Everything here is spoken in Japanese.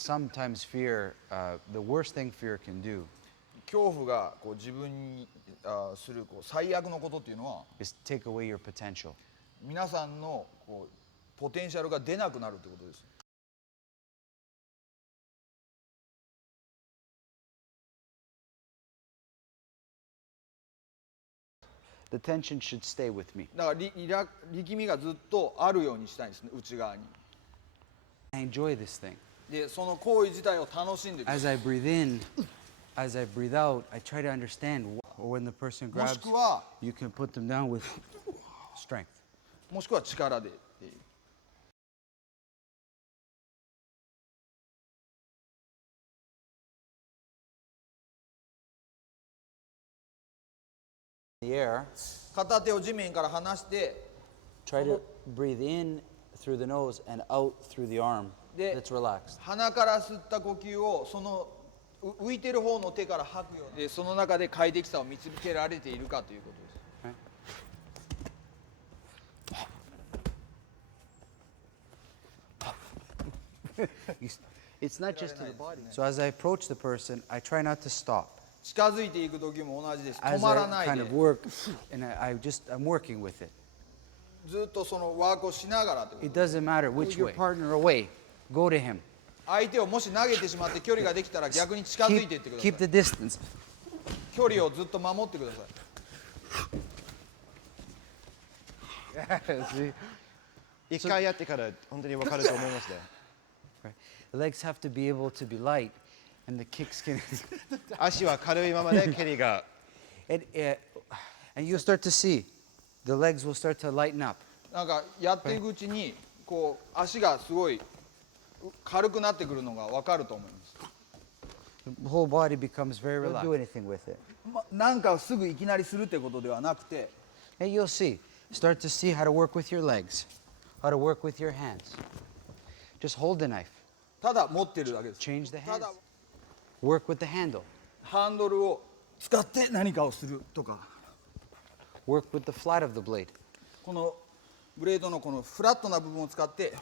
sometimes fear, the worst thing fear can do 恐怖がこう自分にするこう最悪のことっていうのは is take away your potential. 皆さんのこうポテンシャルが出なくなるってことです。The tension should stay with me. だから力みがずっとあるようにしたいんですね、内側に。I enjoy this thing. で、その行為自体を楽しんでくだ As さい。 I breathe in, as I breathe out, I try to understand when the person もし grabs, くは you can put them down with strength. もしくは力でっていう。The air, 片手を地面から離して、 try to breathe in through the nose and out through the arm で that's relaxed. 鼻から吸った呼吸をその浮いてる方の手から吐くように、でその中で快適さを見つけられているかということです。It's not just to the body. So as I approach the person, I try not to stop. 近づいていく時も同じです。止 As まら I ない kind で of work, and I'm working with it. ずっとそのワークをしながらってこと It doesn't matter which way. Your partner away. Go to him. 相手をもし投げてしまって距離ができたら逆に近づいていってください。 Keep the distance. 距離をずっと守ってください。See? 一回やってから本当に分かると思いますね。Right. The legs have to be able to be light, and the kicks can. 足は軽いままで蹴りが and you'll start to see, the legs will start to lighten up. なんかやっていくうちにこう足がすごい軽くなってくるのが分かると思います。 The whole body becomes very relaxed. Don't do anything with it. なんかすぐいきなりするってことではなくて、 And you'll see. Start to see how to work with your legs, how to work with your hands. Just hold the knife. ただ持ってるだけです。 Change the た hands. だ Work with the handle. ハンドルを使って何かをするとか、 Work with the flat of the blade. このブレードのこのフラットな部分を使って